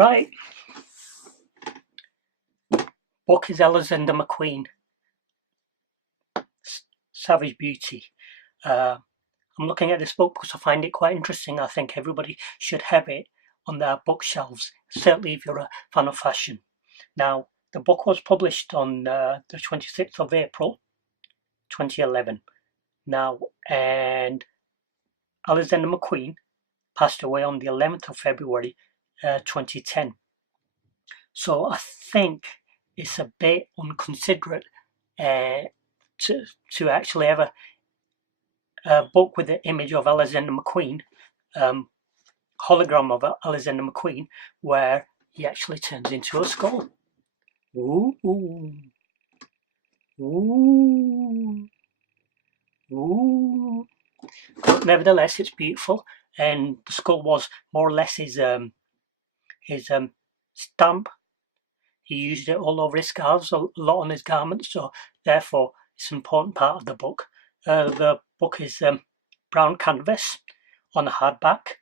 Right, book is Alexander McQueen, Savage Beauty. I'm looking at this book because I find it quite interesting. I think everybody should have it on their bookshelves, certainly if you're a fan of fashion. Now, the book was published on the 26th of April 2011. Now, and Alexander McQueen passed away on the 11th of February 2010. So I think it's a bit unconsiderate uh, to actually have a book with the image of Alexander McQueen, hologram of Alexander McQueen, where he actually turns into a skull. Ooh, ooh, ooh, ooh. But nevertheless, it's beautiful, and the skull was more or less his stamp. He used it all over his scarves, a lot on his garments, so therefore it's an important part of the book. The book is brown canvas on a hardback,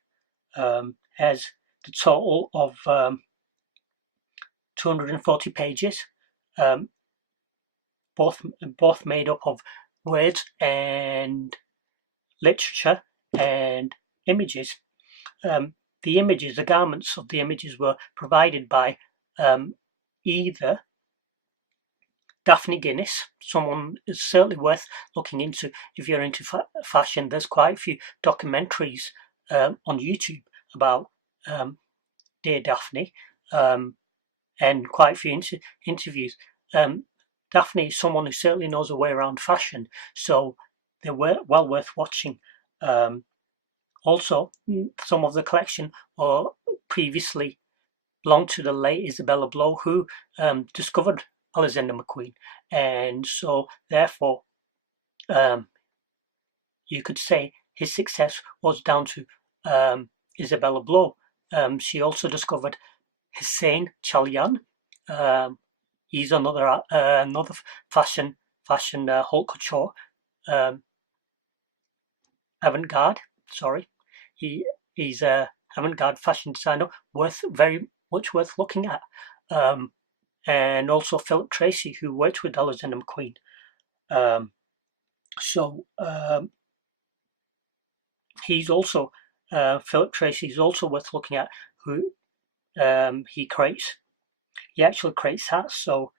has the total of 240 pages, um, both made up of words and literature and images. The images, the garments of the images were provided by either Daphne Guinness, someone is certainly worth looking into if you're into fashion. There's quite a few documentaries on YouTube about Dear Daphne, and quite a few interviews. Daphne is someone who certainly knows her way around fashion, so they're well worth watching. Also, some of the collection or previously belonged to the late Isabella Blow, who discovered Alexander McQueen, and so therefore you could say his success was down to Isabella Blow. She also discovered Hussein Chalian. He's another fashion haute couture avant-garde. Sorry, he's a avant-garde fashion designer very much worth looking at. And also Philip Tracy, who worked with Alexander McQueen. So he's also Philip Tracy is also worth looking at. Who he actually creates hats, so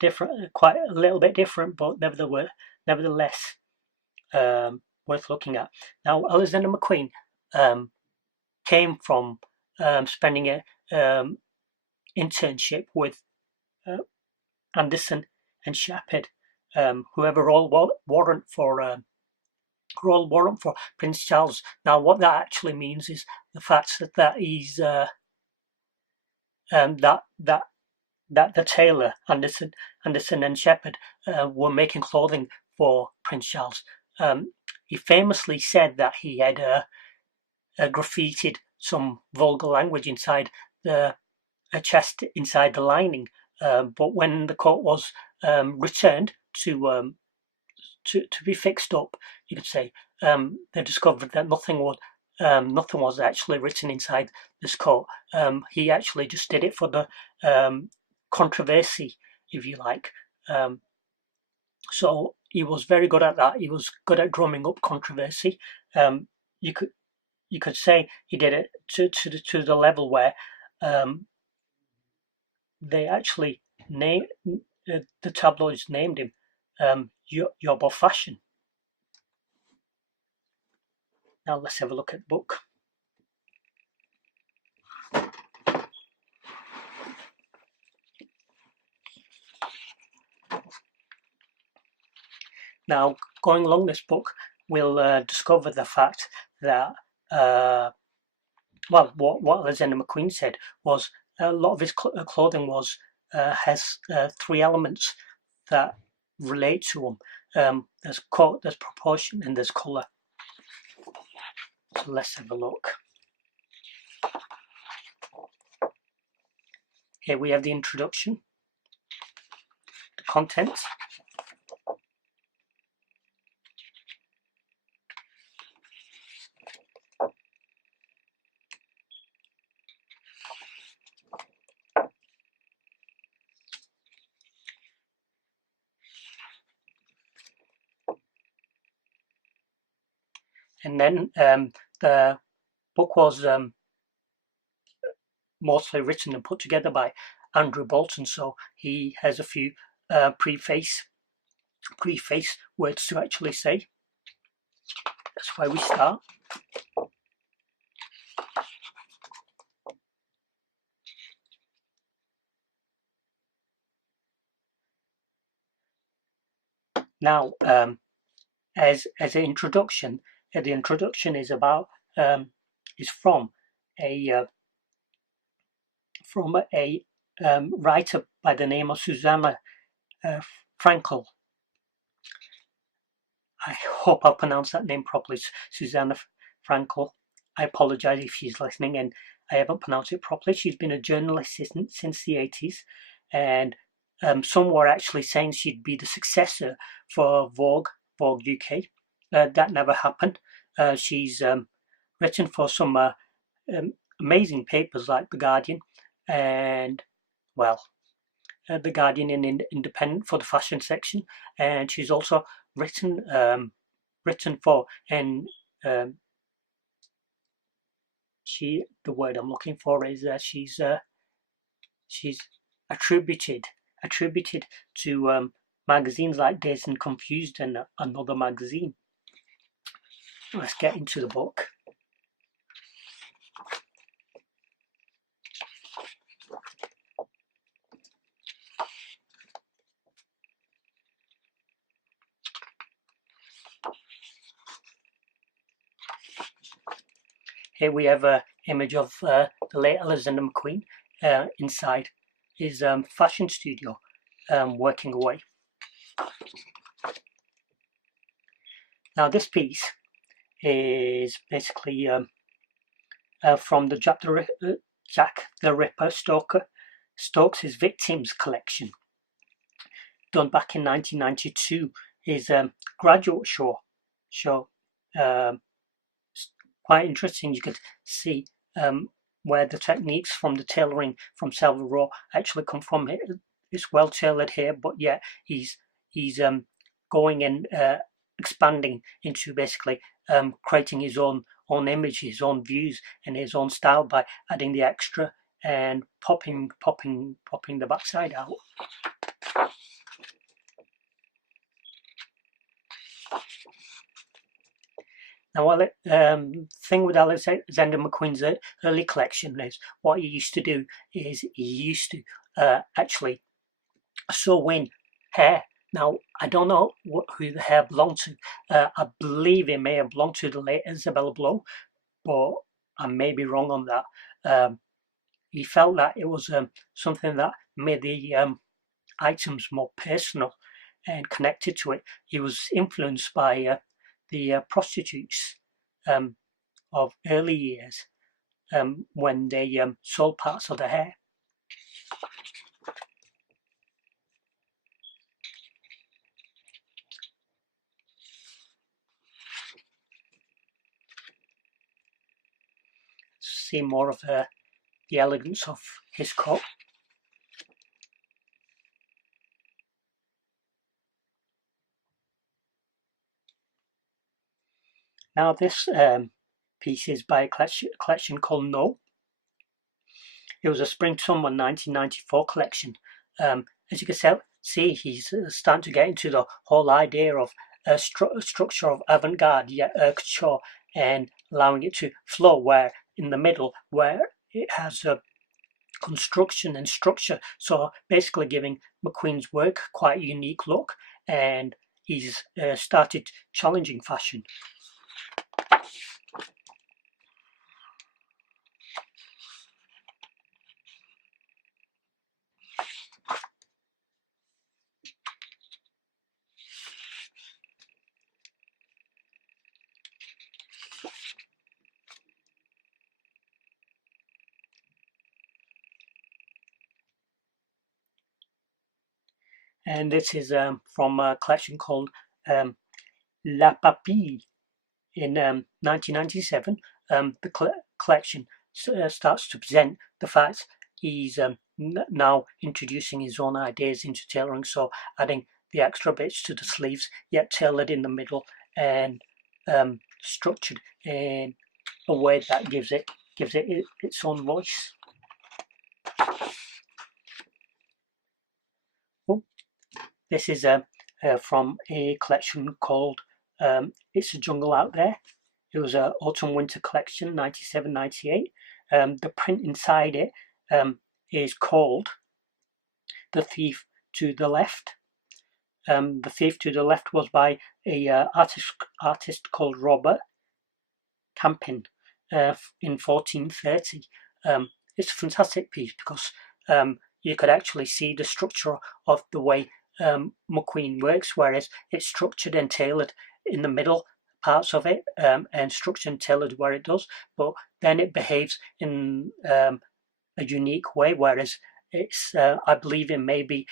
different, quite a little bit different, but nevertheless worth looking at. Now, Alexander McQueen came from spending a internship with Anderson and Shepard, who have a royal warrant for Prince Charles. Now, what that actually means is the fact that he's that the tailor Anderson and Shepard were making clothing for Prince Charles. He famously said that he had graffitied some vulgar language inside the chest, inside the lining. But when the coat was returned to be fixed up, you could say, they discovered that nothing was actually written inside this coat. He actually just did it for the controversy, if you like. So he was very good at that. He was good at drumming up controversy. You could say he did it to the level where they actually named the tabloids named him Yob of Fashion. Now let's have a look at the book. Now, going along this book, we'll discover the fact that what Alexander McQueen said was a lot of his clothing has three elements that relate to him. There's proportion, and there's colour. So let's have a look. Here we have the introduction, the contents. And then the book was mostly written and put together by Andrew Bolton, so he has a few preface words to actually say. That's why we start. Now, as an introduction, the introduction is about is from a writer by the name of Susanna Frankel. I hope I pronounced that name properly, Susanna Frankel. I apologize if she's listening and I haven't pronounced it properly. She's been a journalist since the 80s, and some were actually saying she'd be the successor for Vogue UK. That never happened. She's written for some amazing papers like The Guardian and, well, The Guardian and Independent for the fashion section, and she's also written for and the word I'm looking for is she's attributed to magazines like Dazed and Confused and Another Magazine. Let's get into the book. Here we have an image of the late Alexander McQueen inside his fashion studio, working away. Now this piece is basically from the Jack the Ripper Stokes' Victims collection, done back in 1992. His graduate show. Quite interesting. You could see where the techniques from the tailoring from Savile Row actually come from. It's well tailored here, but yet he's going and expanding into basically creating his own image, his own views, and his own style by adding the extra and popping the backside out. Now, thing with Alexander McQueen's early collection is what he used to do is he used to actually sew in hair. Now, I don't know who the hair belonged to. I believe it may have belonged to the late Isabella Blow, but I may be wrong on that. He felt that it was something that made the items more personal and connected to it. He was influenced by the prostitutes of early years when they sold parts of the hair. See more of the elegance of his cut. Now this piece is by a collection called No. It was a spring-summer 1994 collection. As you can see, he's starting to get into the whole idea of a structure of avant-garde, yet couture, and allowing it to flow where in the middle, where it has a construction and structure. So basically giving McQueen's work quite a unique look, and he's started challenging fashion. And this is from a collection called La Papille in 1997. The collection starts to present the fact he's now introducing his own ideas into tailoring, so adding the extra bits to the sleeves, yet tailored in the middle, and structured in a way that gives it its own voice. Oh, this is from a collection called It's a Jungle Out There. It was an autumn-winter collection, 97-98. The print inside it is called The Thief to the Left. The Thief to the Left was by a artist called Robert Campin in 1430. It's a fantastic piece because you could actually see the structure of the way McQueen works, whereas it's structured and tailored in the middle parts of it, and structured and tailored where it does, but then it behaves in a unique way, whereas it's I believe it may be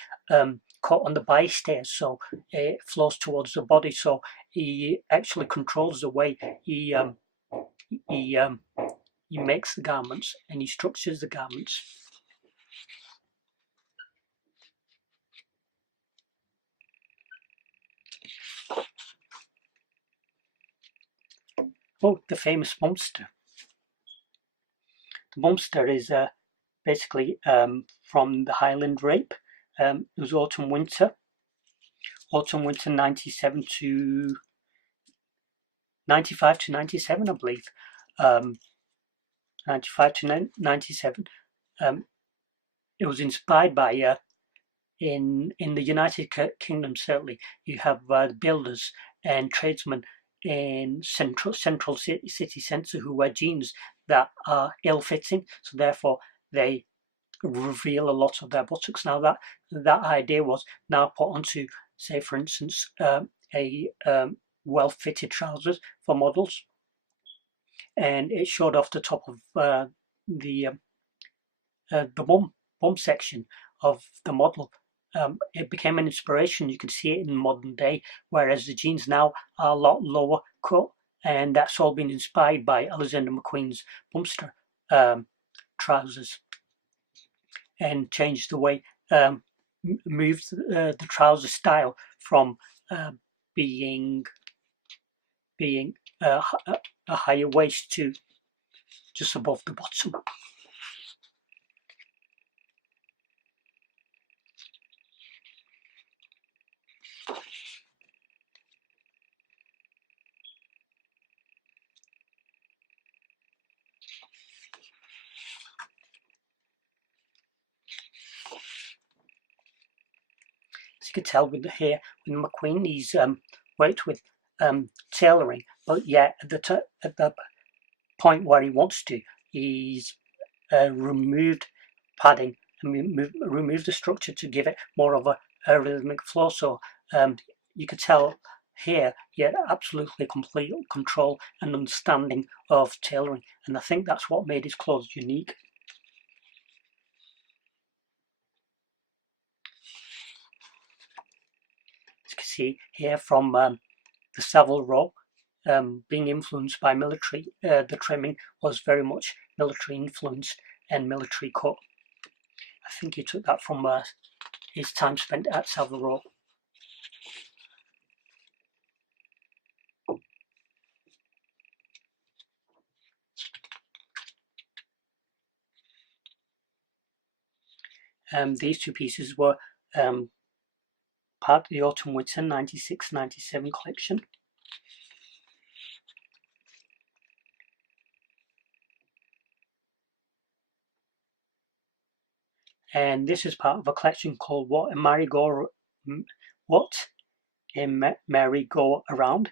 caught on the bystairs, so it flows towards the body, so he actually controls the way he makes the garments and he structures the garments. Oh, the famous Bumster. The Bumster is basically from the Highland Rape. It was autumn winter 97 to 95 to 97, I believe. 95 to 97. It was inspired by in the United Kingdom, certainly you have builders and tradesmen in central city centre who wear jeans that are ill-fitting, so therefore they reveal a lot of their buttocks. Now that idea was now put onto, say for instance, a well-fitted trousers for models, and it showed off the top of the bum section of the model. It became an inspiration. You can see it in modern day, whereas the jeans now are a lot lower cut, and that's all been inspired by Alexander McQueen's Bumster trousers, and changed the way moved the trouser style from being a higher waist to just above the bottom. As you can tell with here with McQueen, he's worked with tailoring, but yet at the point where he wants to, he's removed padding and removed the structure to give it more of a rhythmic flow. So you could tell here he had absolutely complete control and understanding of tailoring, and I think that's what made his clothes unique. As you can see here from the Savile Row, being influenced by military, the trimming was very much military influenced and military cut. I think he took that from his time spent at Savile Row. These two pieces were part of the Autumn Winter 96-97 collection. And this is part of a collection called What a Merry-Go-Around,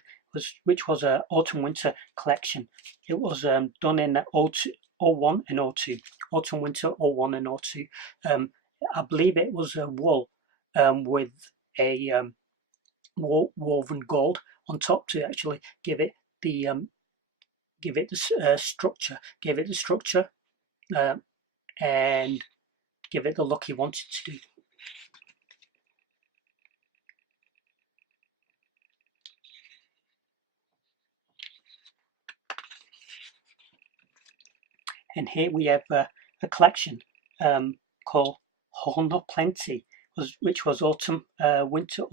which was an autumn-winter collection. It was done in 01 and 02, autumn-winter 01 and 02. I believe it was wool with a woven gold on top to actually give it the structure, and give it the look he wanted to do. And here we have a collection called Horn of Plenty, which was autumn, winter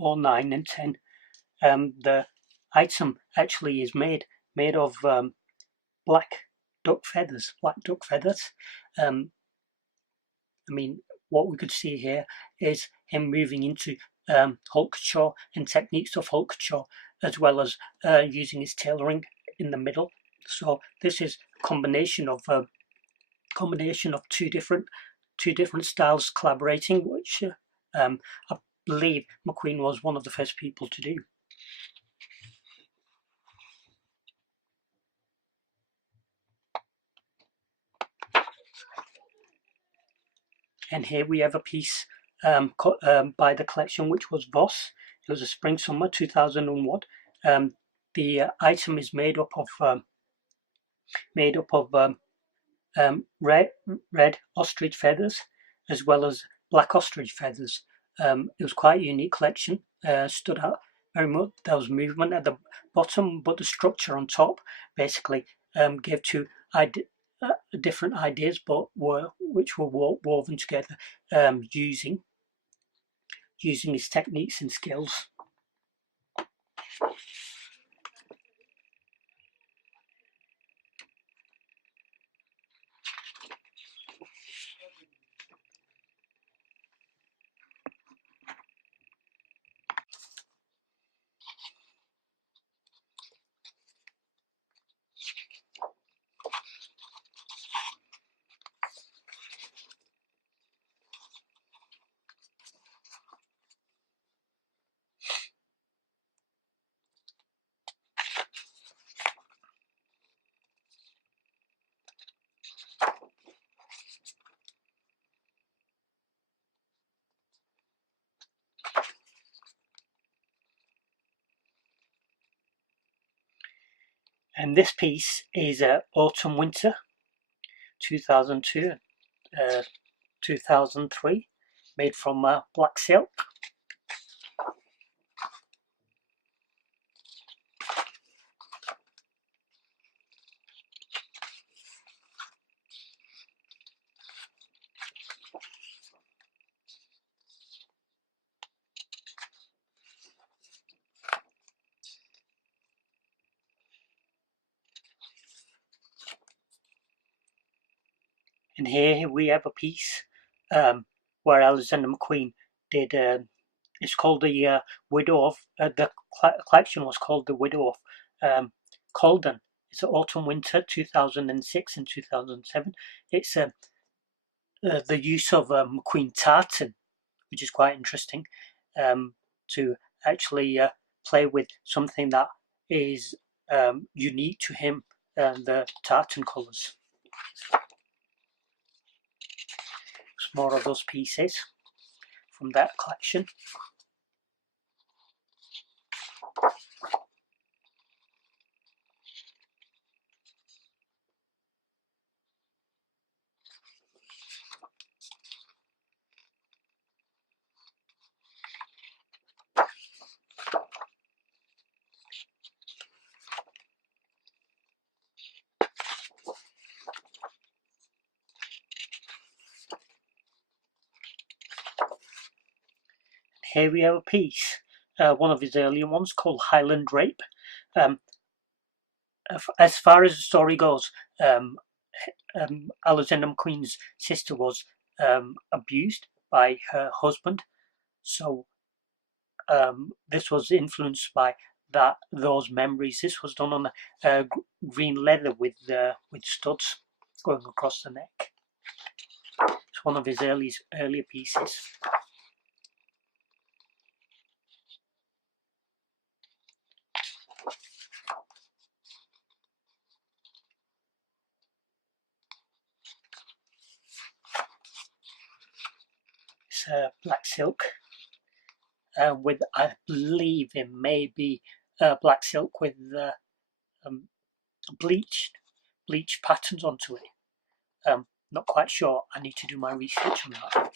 09 and 10. item actually is made of black duck feathers. I mean, what we could see here is him moving into haute couture and techniques of haute couture, as well as using his tailoring in the middle. So this is a combination of two different styles collaborating, which I believe McQueen was one of the first people to do. And here we have a piece by the collection, which was Voss. It was a spring summer 2001. The item is made up of red ostrich feathers, as well as black ostrich feathers. It was quite a unique collection. Stood out very much. There was movement at the bottom, but the structure on top basically gave two different ideas, but which were woven together using his techniques and skills. And this piece is Autumn Winter 2002, 2003, made from black silk. And here we have a piece where Alexander McQueen did. It's called the Widow of the collection was called the Widow of Colden. It's Autumn Winter 2006 and 2007. It's the use of McQueen tartan, which is quite interesting, to actually play with something that is unique to him, the tartan colours. Some more of those pieces from that collection. Here we have a piece, one of his earlier ones, called Highland Rape. As far as the story goes, Alexander McQueen's sister was abused by her husband, so this was influenced by those memories. This was done on green leather with studs going across the neck. It's one of his earlier pieces. It's black silk with, I believe it may be black silk with um, bleached patterns onto it. Not quite sure. I need to do my research on that.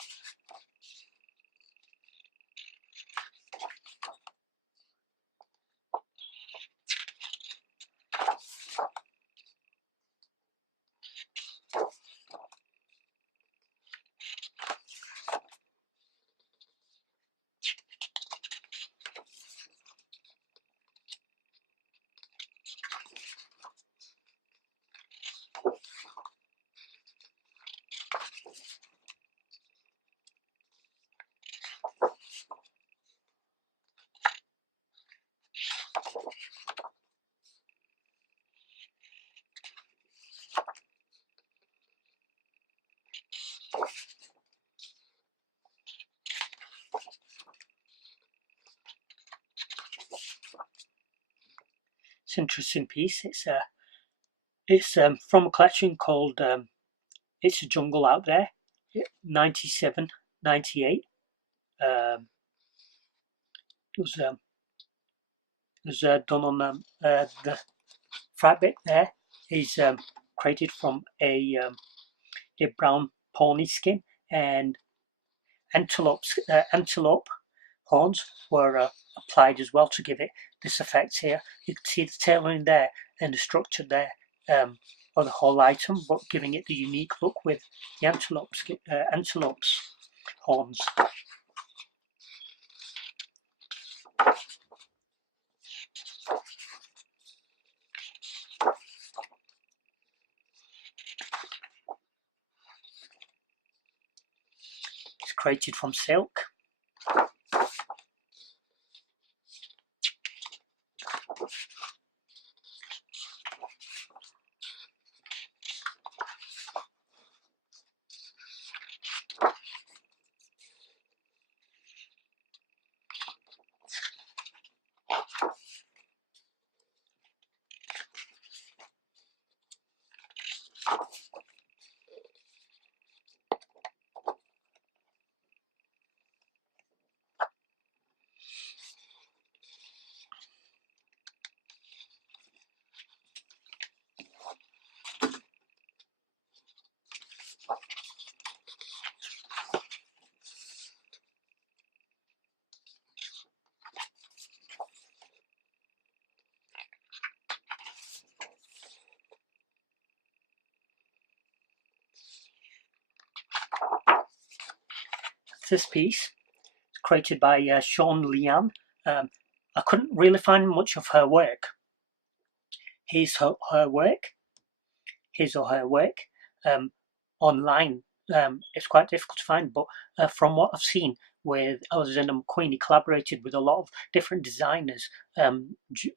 an interesting piece. It's from a collection called It's a Jungle Out There, 97, 98. It was done on the flat bit there is created from a brown pony skin, and antelope horns were applied as well to give it this effect here. You can see the tailoring there and the structure there of the whole item, but giving it the unique look with the antelope's horns. It's created from silk. This piece is created by Sean Lian. I couldn't really find much of her work. His or her work online. It's quite difficult to find, but from what I've seen with Alexander McQueen, he collaborated with a lot of different designers,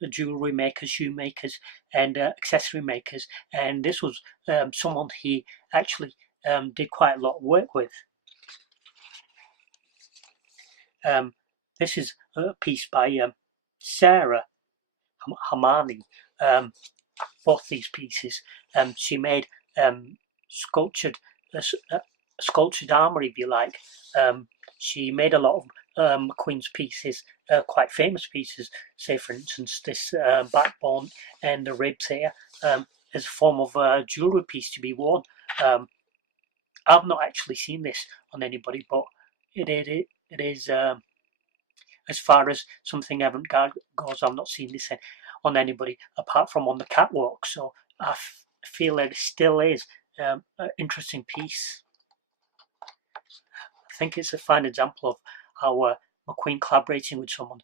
jewelry makers, shoemakers, and accessory makers. And this was someone he actually did quite a lot of work with. This is a piece by Sarah Hamani. Both these pieces, she made sculptured armour, if you like. She made a lot of McQueen's pieces, quite famous pieces. Say, for instance, this backbone and the ribs here, as a form of jewellery piece to be worn. I've not actually seen this on anybody, but it is. As far as something avant-garde goes, I've not seen this on anybody apart from on the catwalk. So I feel that it still is an interesting piece. I think it's a fine example of how McQueen collaborating with someone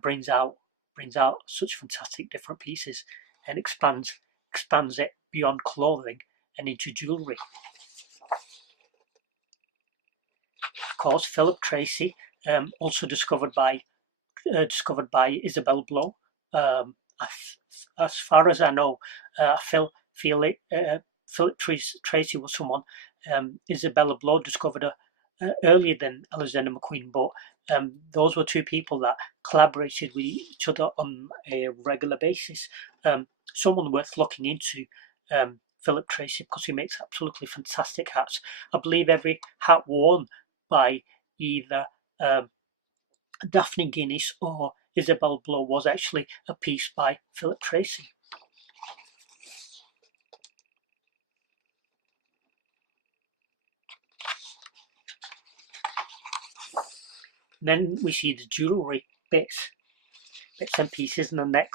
brings out such fantastic different pieces and expands it beyond clothing and into jewellery. Of course, Philip Treacy, also discovered by Isabel Blow. As far as I know, Philip Treacy was someone Isabella Blow discovered earlier than Alexander McQueen, but those were two people that collaborated with each other on a regular basis. Someone worth looking into, Philip Treacy, because he makes absolutely fantastic hats. I believe every hat worn by either Daphne Guinness or Isabel Blow was actually a piece by Philip Treacy. Then we see the jewellery bits and pieces, and the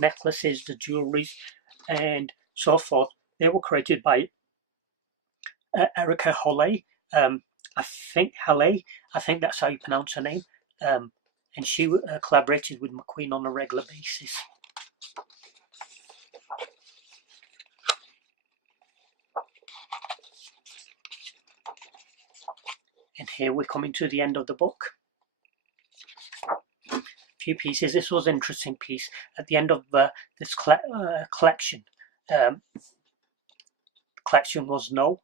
necklaces, the jewelleries, and so forth. They were created by Erica Holley. I think that's how you pronounce her name. And she collaborated with McQueen on a regular basis. And here we're coming to the end of the book. A few pieces. This was an interesting piece at the end of this collection. Collection was No,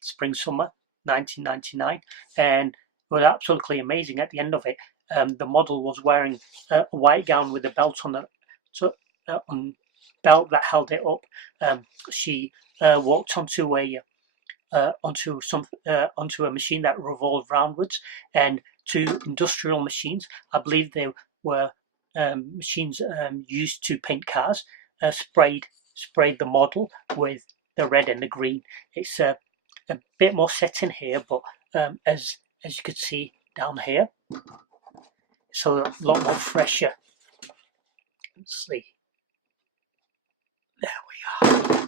Spring Summer 1999, and it was absolutely amazing. At the end of it, the model was wearing a white gown with a belt on on belt that held it up. She walked onto a machine that revolved roundwards, and two industrial machines. I believe they were machines used to paint cars. Sprayed the model with the red and the green. It's a bit more set in here, but as you could see down here, it's a lot more fresher. Let's see. There we are.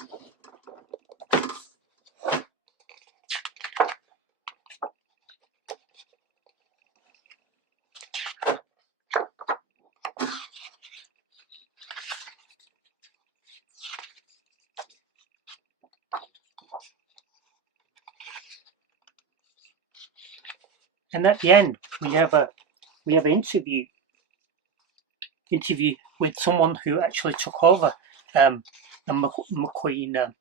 And at the end, we have an interview with someone who actually took over the McQueen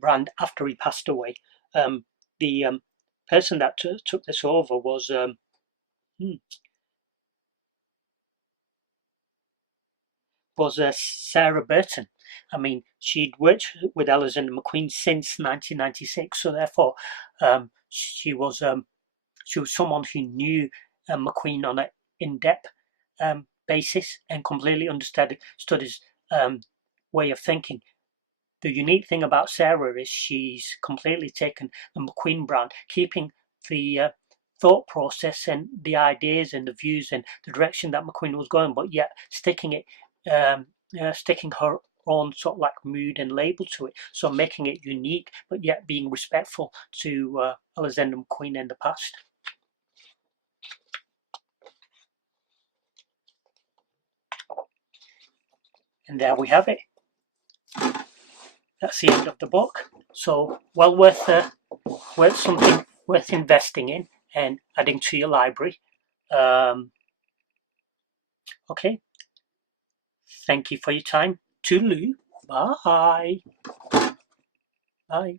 brand after he passed away. The person that took this over was Sarah Burton. I mean, she'd worked with Alexander McQueen since 1996, so therefore she was someone who knew McQueen on an in-depth basis and completely understood his way of thinking. The unique thing about Sarah is she's completely taken the McQueen brand, keeping the thought process and the ideas and the views and the direction that McQueen was going, but yet sticking her own sort of like mood and label to it, so making it unique, but yet being respectful to Alexander McQueen in the past. And there we have it. That's the end of the book. So well worth something worth investing in and adding to your library. Okay. Thank you for your time. Toodaloo. Bye. Bye.